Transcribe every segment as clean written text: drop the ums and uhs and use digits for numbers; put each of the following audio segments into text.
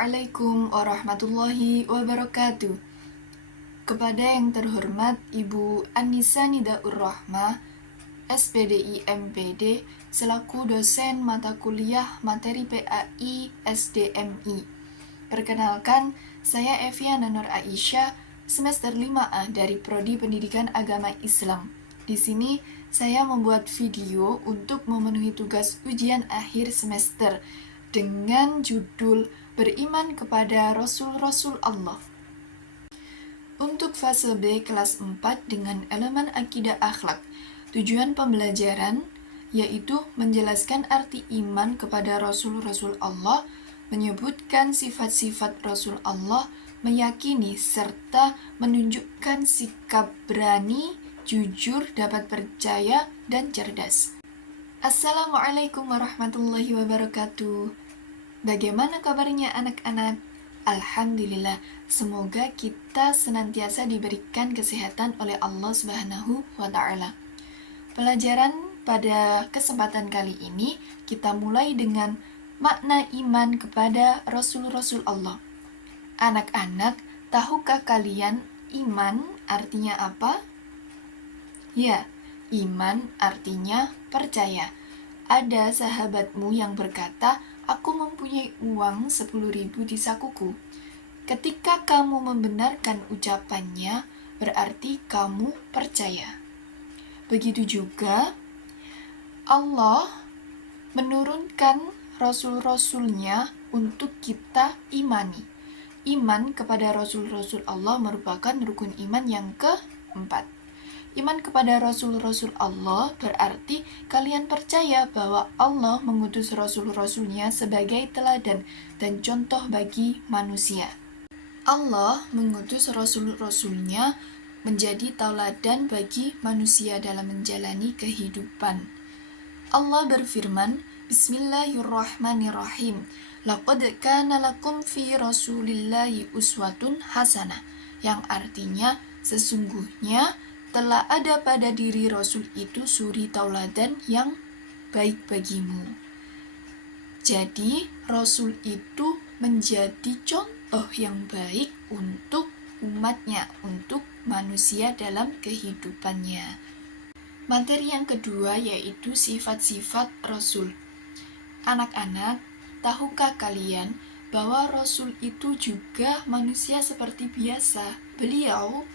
Assalamualaikum warahmatullahi wabarakatuh. Kepada yang terhormat Ibu Annisa Nidaur Rahmah, SPDI MPD, selaku dosen mata kuliah materi PAI SDMI. Perkenalkan, saya Eviana Nur Aisyah, semester 5A dari Prodi Pendidikan Agama Islam. Di sini, saya membuat video untuk memenuhi tugas ujian akhir semester dengan judul Beriman kepada Rasul-Rasul Allah. Untuk fase B kelas 4 dengan elemen akidah akhlak, tujuan pembelajaran yaitu menjelaskan arti iman kepada Rasul-Rasul Allah, menyebutkan sifat-sifat Rasul Allah, meyakini serta menunjukkan sikap berani, jujur, dapat percaya, dan cerdas. Assalamualaikum warahmatullahi wabarakatuh. Bagaimana kabarnya anak-anak? Alhamdulillah, semoga kita senantiasa diberikan kesehatan oleh Allah Subhanahu wa Ta'ala. Pelajaran pada kesempatan kali ini kita mulai dengan makna iman kepada Rasul-Rasul Allah. Anak-anak, tahukah kalian iman artinya apa? Ya, iman artinya percaya. Ada sahabatmu yang berkata, aku mempunyai uang 10.000 di sakuku. Ketika kamu membenarkan ucapannya, berarti kamu percaya. Begitu juga, Allah menurunkan Rasul-Rasulnya untuk kita imani. Iman kepada Rasul-Rasul Allah merupakan rukun iman yang keempat. Iman kepada Rasul-Rasul Allah berarti kalian percaya bahwa Allah mengutus Rasul-Rasulnya sebagai teladan dan contoh bagi manusia. Allah mengutus Rasul-Rasulnya menjadi tauladan bagi manusia dalam menjalani kehidupan. Allah berfirman, Bismillahirrahmanirrahim. Laqad kana lakum fi Rasulillahi uswatun hasanah, yang artinya sesungguhnya telah ada pada diri Rasul itu suri tauladan yang baik bagimu. Jadi, Rasul itu menjadi contoh yang baik untuk umatnya, untuk manusia dalam kehidupannya. Materi yang kedua yaitu sifat-sifat Rasul. Anak-anak, tahukah kalian bahwa Rasul itu juga manusia seperti biasa? Beliau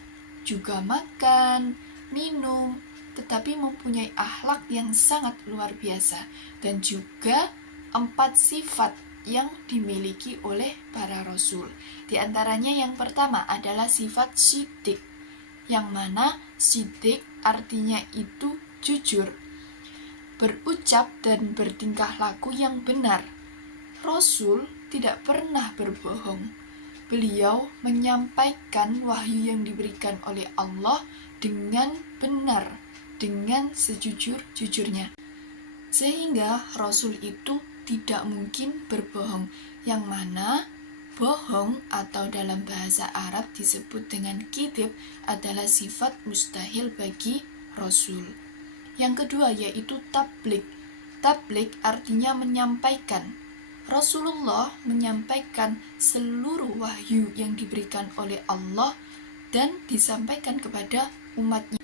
juga makan, minum, tetapi mempunyai akhlak yang sangat luar biasa, dan juga 4 sifat yang dimiliki oleh para rasul. Di antaranya yang pertama adalah sifat siddiq, yang mana siddiq artinya itu jujur, berucap dan bertingkah laku yang benar. Rasul tidak pernah berbohong. Beliau menyampaikan wahyu yang diberikan oleh Allah dengan benar, dengan sejujur-jujurnya. Sehingga Rasul itu tidak mungkin berbohong, yang mana bohong atau dalam bahasa Arab disebut dengan kidib adalah sifat mustahil bagi Rasul. Yang kedua yaitu tabligh. Tabligh artinya menyampaikan. Rasulullah menyampaikan seluruh wahyu yang diberikan oleh Allah dan disampaikan kepada umatnya.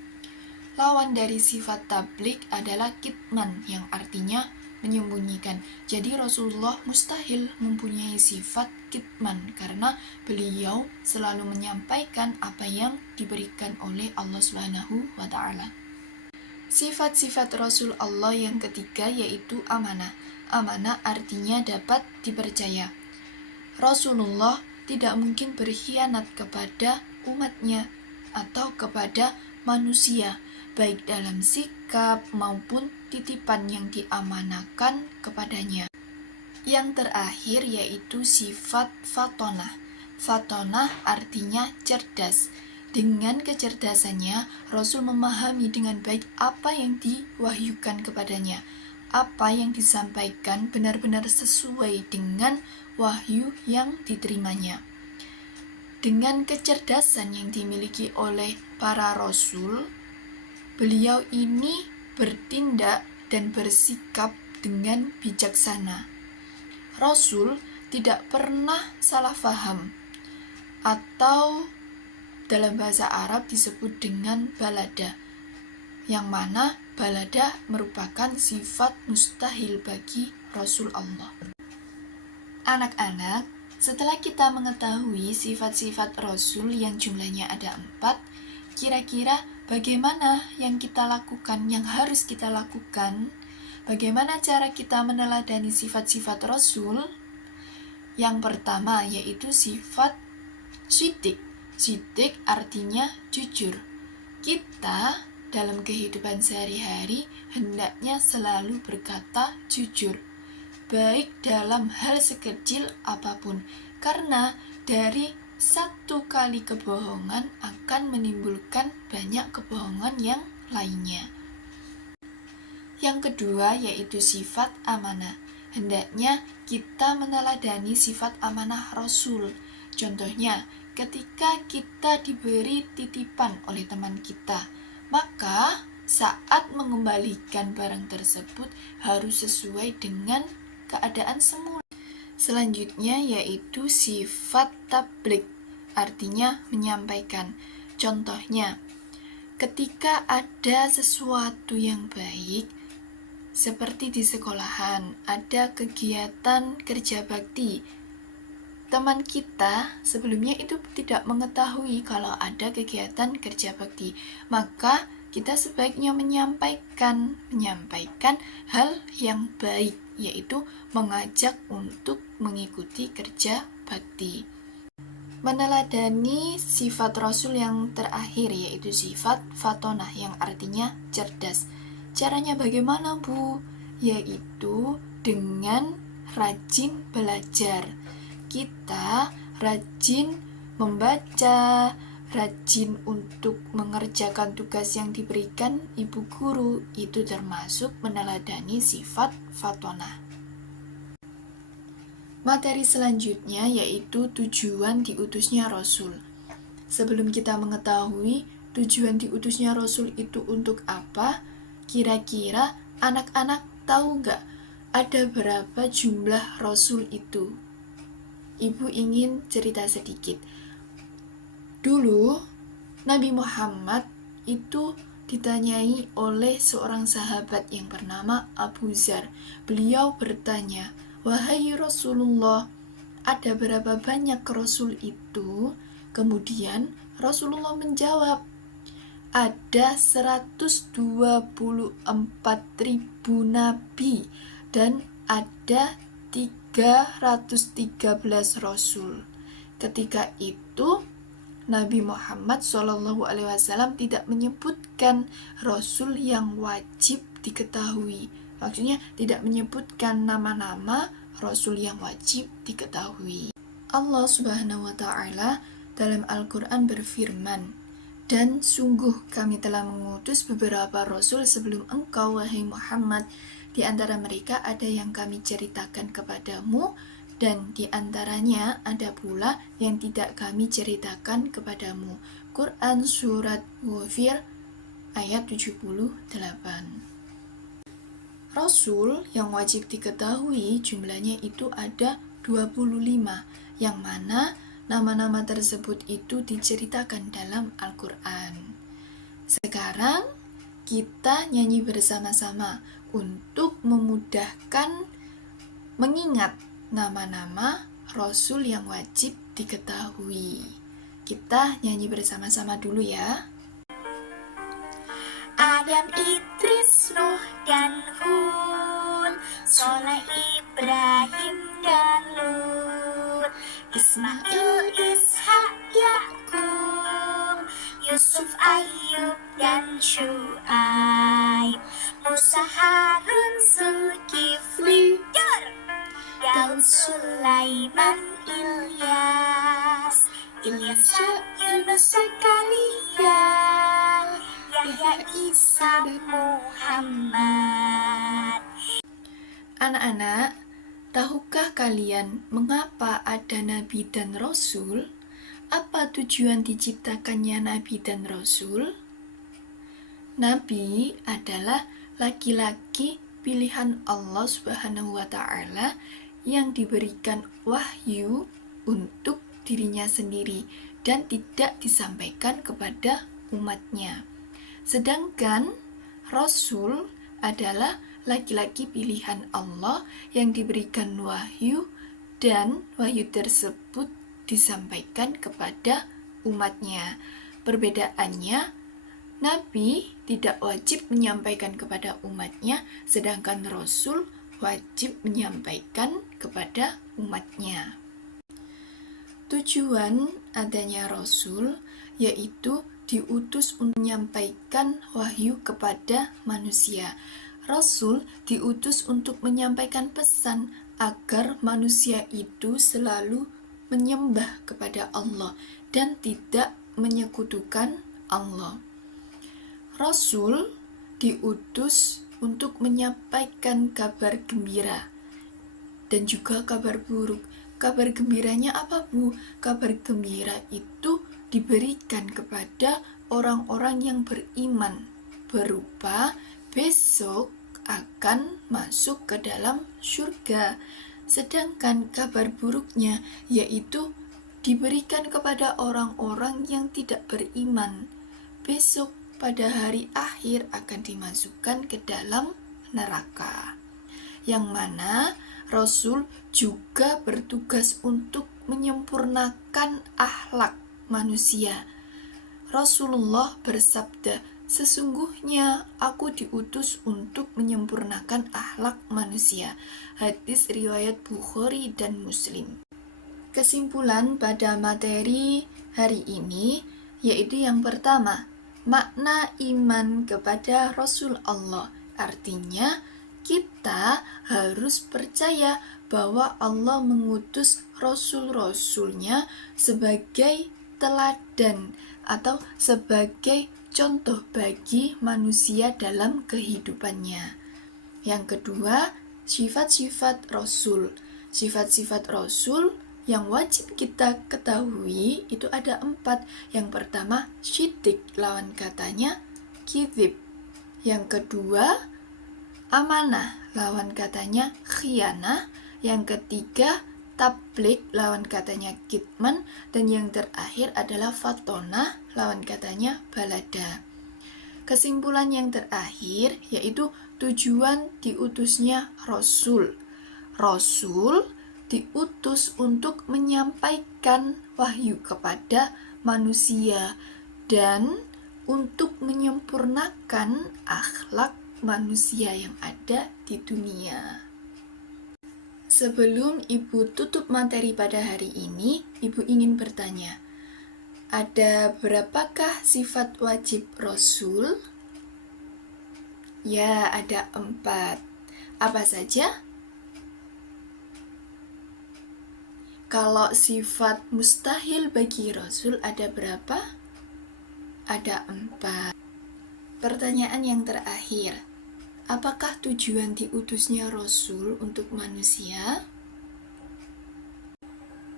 Lawan dari sifat tabligh adalah kitman, yang artinya menyembunyikan. Jadi Rasulullah mustahil mempunyai sifat kitman karena beliau selalu menyampaikan apa yang diberikan oleh Allah Subhanahu wa Ta'ala. Sifat-sifat Rasul Allah yang ketiga yaitu amanah. Amanah artinya dapat dipercaya. Rasulullah tidak mungkin berkhianat kepada umatnya atau kepada manusia, baik dalam sikap maupun titipan yang diamanahkan kepadanya. Yang terakhir yaitu sifat fatonah. Fatonah artinya cerdas. Dengan kecerdasannya, Rasul memahami dengan baik apa yang diwahyukan kepadanya. Apa yang disampaikan benar-benar sesuai dengan wahyu yang diterimanya. Dengan kecerdasan yang dimiliki oleh para rasul, beliau ini bertindak dan bersikap dengan bijaksana. Rasul tidak pernah salah faham, atau dalam bahasa Arab disebut dengan balada, yang mana balada merupakan sifat mustahil bagi Rasul Allah. Anak-anak, setelah kita mengetahui sifat-sifat Rasul yang jumlahnya ada 4, kira-kira bagaimana yang kita lakukan, yang harus kita lakukan? Bagaimana cara kita meneladani sifat-sifat Rasul? Yang pertama yaitu sifat shidik. Shidik artinya jujur. Kita dalam kehidupan sehari-hari hendaknya selalu berkata jujur, baik dalam hal sekecil apapun, karena dari satu kali kebohongan akan menimbulkan banyak kebohongan yang lainnya. Yang kedua yaitu sifat amanah. Hendaknya kita meneladani sifat amanah Rasul. Contohnya, ketika kita diberi titipan oleh teman kita, maka saat mengembalikan barang tersebut harus sesuai dengan keadaan semula. Selanjutnya yaitu sifat tabligh, artinya menyampaikan. Contohnya, ketika ada sesuatu yang baik, seperti di sekolahan ada kegiatan kerja bakti, teman kita sebelumnya itu tidak mengetahui kalau ada kegiatan kerja bakti, maka kita sebaiknya menyampaikan hal yang baik, yaitu mengajak untuk mengikuti kerja bakti. Meneladani sifat Rasul yang terakhir yaitu sifat fatonah, yang artinya cerdas. Caranya bagaimana, Bu? Yaitu dengan rajin belajar. Kita rajin membaca, rajin untuk mengerjakan tugas yang diberikan ibu guru, itu termasuk meneladani sifat fatonah. Materi selanjutnya yaitu tujuan diutusnya Rasul. Sebelum kita mengetahui tujuan diutusnya Rasul itu untuk apa, kira-kira anak-anak tahu nggak ada berapa jumlah Rasul itu? Ibu ingin cerita sedikit. Dulu Nabi Muhammad itu ditanyai oleh seorang sahabat yang bernama Abu Dzar. Beliau bertanya, "Wahai Rasulullah, ada berapa banyak Rasul itu?" Kemudian Rasulullah menjawab, ada 124.000 nabi dan ada 313 Rasul. Ketika itu Nabi Muhammad SAW tidak menyebutkan Rasul yang wajib diketahui. Maksudnya tidak menyebutkan nama-nama Rasul yang wajib diketahui. Allah Subhanahu wa Ta'ala dalam Al-Quran berfirman, "Dan sungguh kami telah mengutus beberapa Rasul sebelum engkau, wahai Muhammad. Di antara mereka ada yang kami ceritakan kepadamu, dan di antaranya ada pula yang tidak kami ceritakan kepadamu." Quran Surat Ghafir ayat 78. Rasul yang wajib diketahui jumlahnya itu ada 25, yang mana nama-nama tersebut itu diceritakan dalam Al-Quran. Sekarang kita nyanyi bersama-sama untuk memudahkan mengingat nama-nama Rasul yang wajib diketahui. Kita nyanyi bersama-sama dulu ya. Adam, Idris, Nuh, dan Hud, Soleh, Ibrahim, dan Lut, Ismail, Ishak, Yakub, Yusuf, Ayub, dan Syuaib, Musa, Harun, Zulkifli, Daud, Sulaiman, Ilyas, Yunus, Zakaria, Yahya, Isa, dan Muhammad. Anak-anak, tahukah kalian mengapa ada Nabi dan Rasul? Apa tujuan diciptakannya Nabi dan Rasul? Nabi adalah laki-laki pilihan Allah Subhanahu wa Ta'ala yang diberikan wahyu untuk dirinya sendiri dan tidak disampaikan kepada umatnya. Sedangkan Rasul adalah laki-laki pilihan Allah yang diberikan wahyu dan wahyu tersebut disampaikan kepada umatnya. Perbedaannya, Nabi tidak wajib menyampaikan kepada umatnya, sedangkan Rasul wajib menyampaikan kepada umatnya. Tujuan adanya Rasul yaitu diutus untuk menyampaikan wahyu kepada manusia. Rasul diutus untuk menyampaikan pesan agar manusia itu selalu menyembah kepada Allah dan tidak menyekutukan Allah. Rasul diutus untuk menyampaikan kabar gembira dan juga kabar buruk. Kabar gembiranya apa, Bu? Kabar gembira itu diberikan kepada orang-orang yang beriman, berupa besok akan masuk ke dalam surga. Sedangkan kabar buruknya yaitu diberikan kepada orang-orang yang tidak beriman. Besok pada hari akhir akan dimasukkan ke dalam neraka. Yang mana Rasul juga bertugas untuk menyempurnakan akhlak manusia. Rasulullah bersabda, "Sesungguhnya aku diutus untuk menyempurnakan akhlak manusia." Hadis riwayat Bukhari dan Muslim. Kesimpulan pada materi hari ini yaitu yang pertama, makna iman kepada Rasul Allah. Artinya, kita harus percaya bahwa Allah mengutus Rasul-Rasulnya sebagai teladan atau sebagai contoh bagi manusia dalam kehidupannya. Yang kedua, sifat-sifat Rasul. Sifat-sifat Rasul yang wajib kita ketahui itu ada 4. Yang pertama, syidik, lawan katanya kizib. Yang kedua, amanah, lawan katanya khianah. Yang ketiga, tablik, lawan katanya kitman. Dan yang terakhir adalah fatonah, lawan katanya balada. Kesimpulan yang terakhir yaitu tujuan diutusnya Rasul. Rasul diutus untuk menyampaikan wahyu kepada manusia dan untuk menyempurnakan akhlak manusia yang ada di dunia. Sebelum Ibu tutup materi pada hari ini, Ibu ingin bertanya, ada berapakah sifat wajib Rasul? Ya, ada 4. Apa saja? Kalau sifat mustahil bagi Rasul ada berapa? Ada 4. Pertanyaan yang terakhir, apakah tujuan diutusnya Rasul untuk manusia?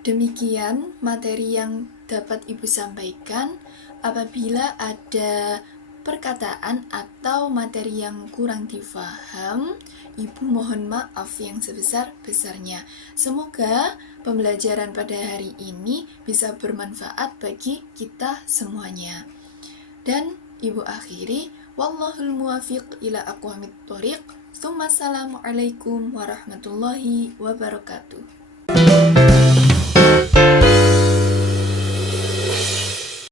Demikian materi yang dapat Ibu sampaikan. Apabila ada perkataan atau materi yang kurang difaham, Ibu mohon maaf yang sebesar-besarnya. Semoga pembelajaran pada hari ini bisa bermanfaat bagi kita semuanya. Dan Ibu akhiri, wallahul muwafiq ila aqwamit thoriq. Assalamualaikum warahmatullahi wabarakatuh.